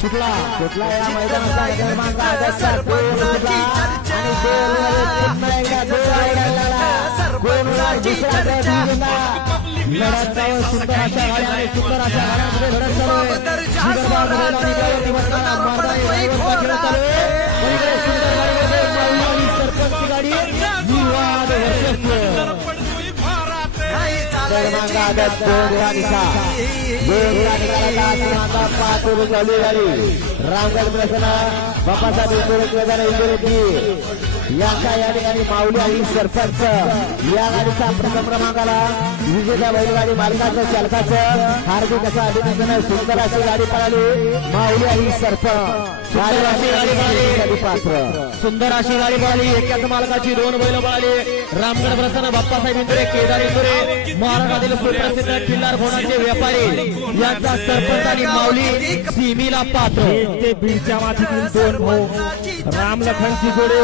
सुटला सुटला या मैदानाचा क्रमांक आदर्शा गोल सुटला आणि गोलमध्ये पुन्हा एकदा गोल आला गोलला दुसरा दिला लढत चालू सुंदर अशा गाड्या आणि सुंदर अशा गाड्यांमध्ये लढत चालू आहे विदर्भामध्ये आणि गावाची वर्तमान मारणारी ड्रायव्हरचा खेळ चालू आहे पलीकडे सुंदर गाडीमध्ये माऊली सरपंच गाडी विवाद वर्चस्व क्रमांक आदर्श गोल दिशा पाच चालू झाली रामगड प्रसन्न बाप्पासाहेब इंदोरी यांचा या ठिकाणी माऊली आणि सरपंच या गाडीचा प्रथम क्रमांकाला विजेत्या बैलगाडी मालकाचं चालकाचं हार्दिक असं अभिनंदन सुंदर अशी गाडी पळाली माऊली आणि सरपंच पात्र सुंदर अशी गाडी पळाली एकाच मालकाची दोन बैल पळाली रामगड प्रसन्न बाप्पासाहेब इंदोरे केदार इंदोरे महाराष्ट्रातील सुप्रसिद्ध किल्लार घोडाचे व्यापारी यांचा सरपंच आणि माऊली सीमीला पात्र ते बीडच्या मातीतील दोन भाऊ राम लखनची जोडे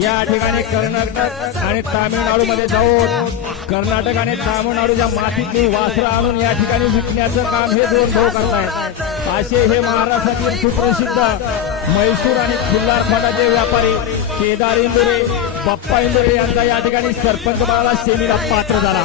या ठिकाणी कर्नाटक आणि तामिळनाडू मध्ये जाऊन कर्नाटक आणि तामिळनाडूच्या मातीतली वासरं आणून या ठिकाणी विकण्याचं काम हे दोन भाऊ करतायत असे हे महाराष्ट्रातील सुप्रसिद्ध म्हैसूर आणि खिल्लार खोटाचे व्यापारी केदार इंदोरे बाप्पा इंदोरे यांचा या ठिकाणी सरपंच बाळाला सेमीला पात्र झाला.